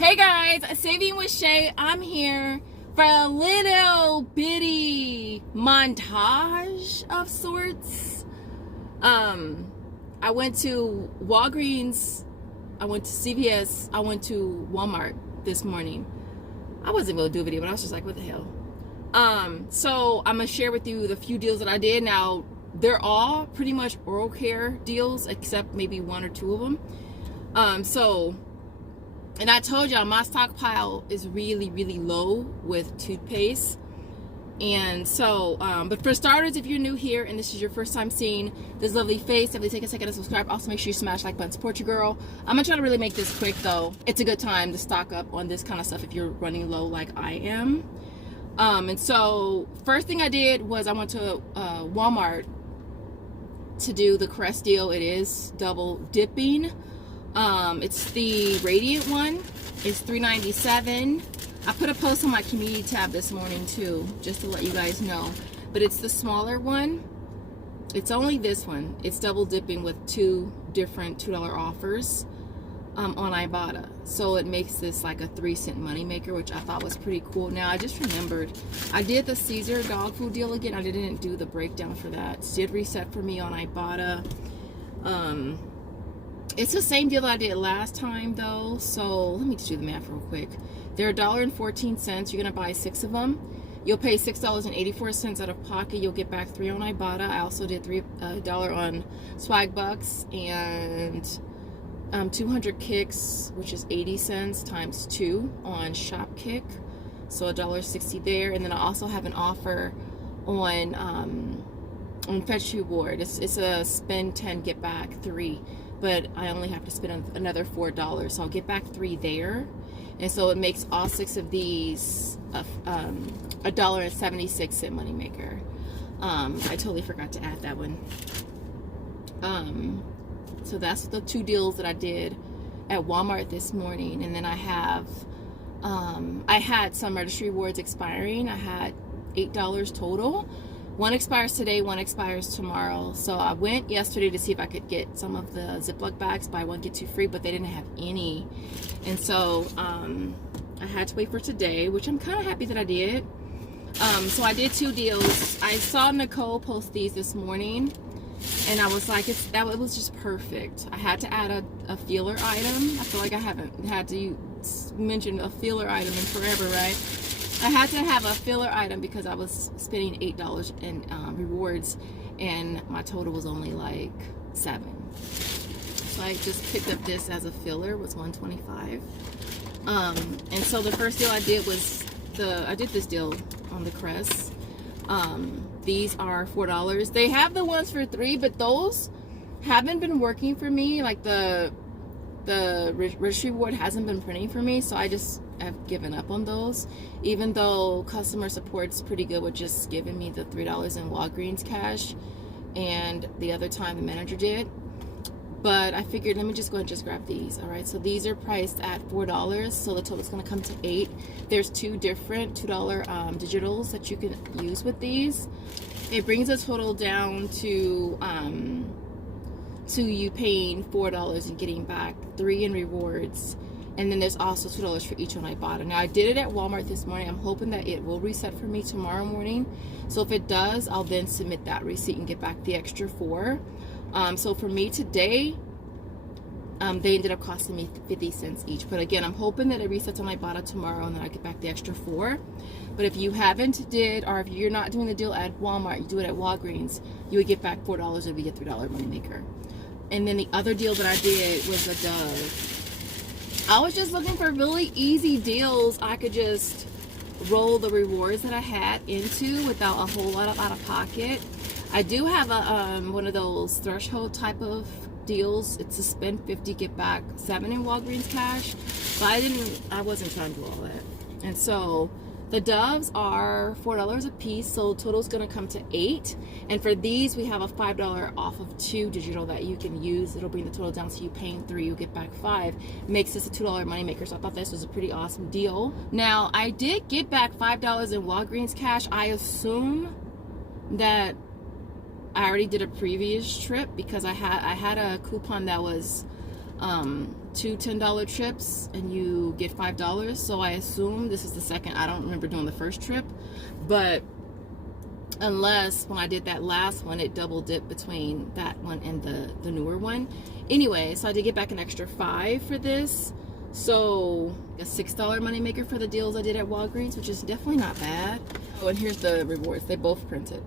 Hey guys, Saving with Shay. I'm here for a little bitty montage of sorts. I went to Walgreens, I went to CVS, I went to Walmart this morning. I wasn't going to do a video, but I was just like, what the hell? So I'm going to share with you the few deals that I did. Now, they're all pretty much oral care deals, except maybe one or two of them. And I told y'all my stockpile is really, really low with toothpaste. And so, but for starters, if you're new here and this is your first time seeing this lovely face, definitely take a second to subscribe. Also, make sure you smash like button, support your girl. I'm gonna try to really make this quick though. It's a good time to stock up on this kind of stuff if you're running low like I am. And so, first thing I did was I went to Walmart to do the Crest deal. It is double dipping. It's the Radiant one. It's $3.97. I put a post on my community tab this morning too, just to let you guys know. But it's the smaller one. It's only this one. It's double dipping with two different $2 offers on Ibotta. So it makes this like a 3-cent moneymaker, which I thought was pretty cool. Now I just remembered I did the Caesar dog food deal again. I didn't do the breakdown for that. It did reset for me on Ibotta. It's the same deal that I did last time though, so let me just do the math real quick. They're $1.14. You're gonna buy 6 of them. You'll pay $6.84 out of pocket. You'll get back 3 on Ibotta. I also did $3 on Swagbucks and 200 kicks, which is 80 cents times 2 on Shopkick, so $1.60 there. And then I also have an offer on Fetch Reward. It's a spend 10 get back 3. But I only have to spend another $4, so I'll get back 3 there, and so it makes all 6 of these $1.76 moneymaker. I totally forgot to add that one. So that's the 2 deals that I did at Walmart this morning, and then I have I had some registry rewards expiring. I had $8 total. One expires today, one expires tomorrow. So I went yesterday to see if I could get some of the Ziploc bags, buy one, get 2 free, but they didn't have any. And so I had to wait for today, which I'm kind of happy that I did. So I did 2 deals. I saw Nicole post these this morning, and I was like, it was just perfect. I had to add a feeler item. I feel like I haven't had to mention a feeler item in forever, right? I had to have a filler item because I was spending $8 in rewards, and my total was only like 7. So I just picked up this as a filler. It was $1.25. And so the first deal I did was I did this deal on the Crest. These are $4. They have the ones for 3, but those haven't been working for me. Like the registry reward hasn't been printing for me, so I just have given up on those, even though customer support's pretty good with just giving me the $3 in Walgreens cash, and the other time the manager did. But I figured, let me just go and just grab these. All right, so these are priced at $4, so the total's going to come to 8. There's 2 different $2 digitals that you can use with these. It brings the total down to you paying $4 and getting back 3 in rewards. And then there's also $2 for each one I bought. Now I did it at Walmart this morning. I'm hoping that it will reset for me tomorrow morning. So if it does, I'll then submit that receipt and get back the extra 4. So for me today, they ended up costing me 50 cents each. But again, I'm hoping that it resets on Ibotta tomorrow and then I get back the extra 4. But if you haven't or if you're not doing the deal at Walmart, you do it at Walgreens, you would get back $4 if you get $3 moneymaker. And then the other deal that I did was a Dove. I was just looking for really easy deals I could just roll the rewards that I had into without a whole lot of out of pocket. I do have a one of those threshold type of deals. It's a spend 50 get back 7 in Walgreens cash, but I wasn't trying to do all that. And so the Doves are $4 a piece, so total's gonna come to 8. And for these, we have a $5 off of 2 digital that you can use. It'll bring the total down, so you paying 3, you get back 5. Makes this a $2 moneymaker, so I thought this was a pretty awesome deal. Now, I did get back $5 in Walgreens cash. I assume that I already did a previous trip because I had a coupon that was two $10 trips and you get $5. So I assume this is the second. I don't remember doing the first trip, but unless when I did that last one, it double dipped between that one and the newer one. Anyway, so I did get back an extra $5 for this. So a $6 moneymaker for the deals I did at Walgreens, which is definitely not bad. Oh, and here's the rewards. They both printed.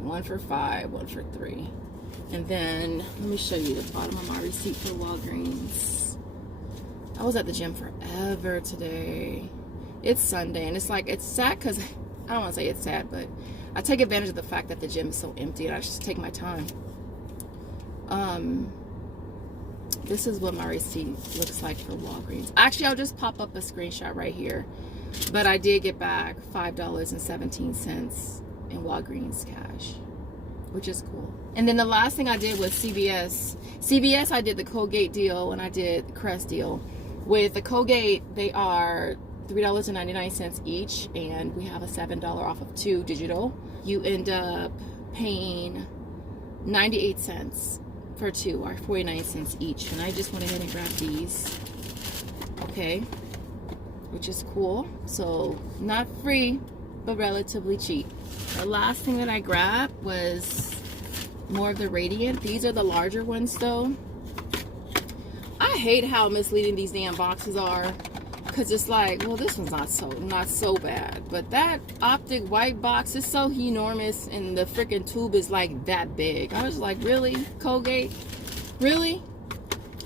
One for $5, one for $3. And then let me show you the bottom of my receipt for Walgreens. I was at the gym forever today. It's Sunday, and it's like, it's sad because I don't want to say it's sad, but I take advantage of the fact that the gym is so empty, and I just take my time. This is what my receipt looks like for Walgreens. Actually, I'll just pop up a screenshot right here. But I did get back $5.17 in Walgreens cash, which is cool. And then the last thing I did was CVS. CVS, I did the Colgate deal and I did the Crest deal. With the Colgate, they are $3.99 each, and we have a $7 off of 2 digital. You end up paying 98 cents for 2, or 49 cents each. And I just went ahead and grabbed these. Okay, which is cool. So not free, but relatively cheap. The last thing that I grabbed was more of the Radiant. These are the larger ones though. I hate how misleading these damn boxes are, because it's like, well, this one's not so bad, but that optic white box is so enormous and the freaking tube is like that big. I was like, really, Colgate? Really?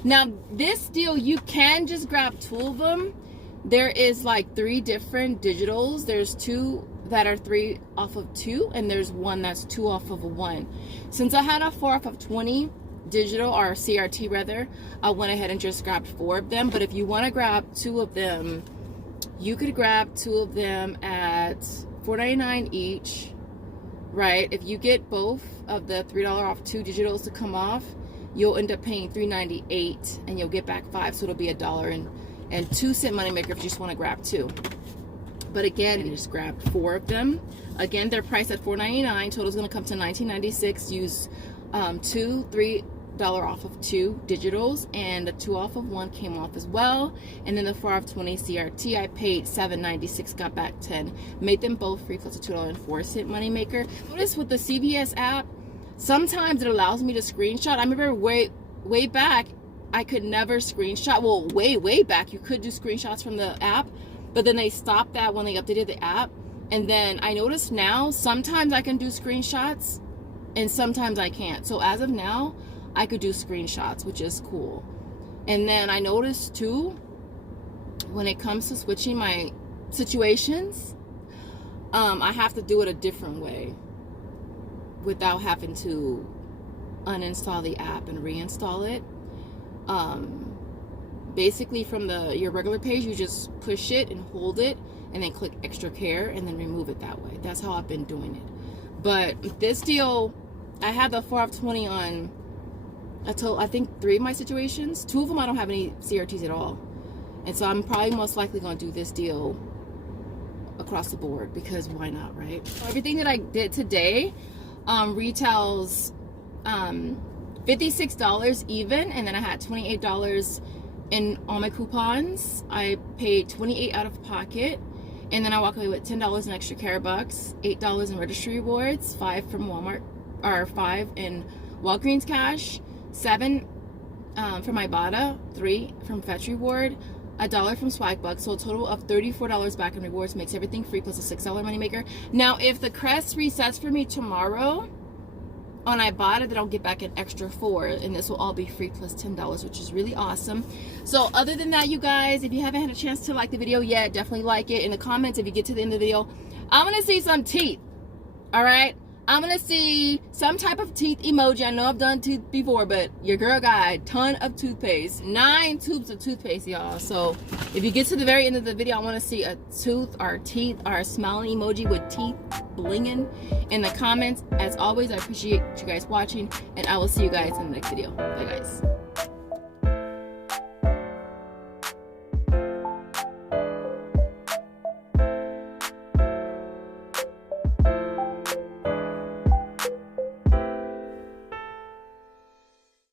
Now this deal, you can just grab 2 of them. There is like 3 different digitals. There's 2 that are 3 off of 2, and there's 1 that's 2 off of 1. Since I had a 4 off of 20 digital, or CRT rather, I went ahead and just grabbed 4 of them. But if you want to grab 2 of them, you could grab 2 of them at $4.99 each, right? If you get both of the $3 off 2 digitals to come off, you'll end up paying $3.98 and you'll get back 5, so it'll be $1.02 moneymaker if you just want to grab 2. But again, you just grabbed 4 of them. Again, they're priced at $4.99. Total's going to come to $19.96. Use 2 $3 off of 2 digitals, and the 2 off of 1 came off as well. And then the 4 off 20 CRT, I paid $7.96, got back 10. Made them both free plus a $2.04 moneymaker. Notice with the CVS app, sometimes it allows me to screenshot. I remember way back, I could never screenshot. Well, way back, you could do screenshots from the app, but then they stopped that when they updated the app. And then I noticed now, sometimes I can do screenshots and sometimes I can't. So as of now, I could do screenshots, which is cool. And then I noticed too, when it comes to switching my situations, I have to do it a different way without having to uninstall the app and reinstall it. Basically from your regular page, you just push it and hold it and then click extra care and then remove it that way. That's how I've been doing it. But this deal, I had the 4 off 20 on, I think 3 of my situations. 2 of them I don't have any CRTs at all. And so I'm probably most likely going to do this deal across the board, because why not, right? So everything that I did today retails $56 even, and then I had $28 in all my coupons. I paid $28 out of pocket, and then I walk away with $10 in extra care bucks, $8 in registry rewards, 5 from Walmart, or 5 in Walgreens cash, 7 from Ibotta, 3 from Fetch Reward, $1 from Swagbucks, so a total of $34 back in rewards. Makes everything free plus a $6 moneymaker. Now, if the crest resets for me tomorrow on Ibotta, then I'll get back an extra 4, and this will all be free plus $10, which is really awesome. So other than that, you guys, if you haven't had a chance to like the video yet, definitely like it. In the comments, if you get to the end of the video, I'm gonna see some teeth. All right, I'm gonna see some type of teeth emoji. I know I've done teeth before, but your girl got a ton of toothpaste, 9 tubes of toothpaste, y'all. So if you get to the very end of the video, I want to see a tooth or teeth or a smiling emoji with teeth blinging in the comments. As always, I appreciate you guys watching, and I will see you guys in the next video. Bye, guys.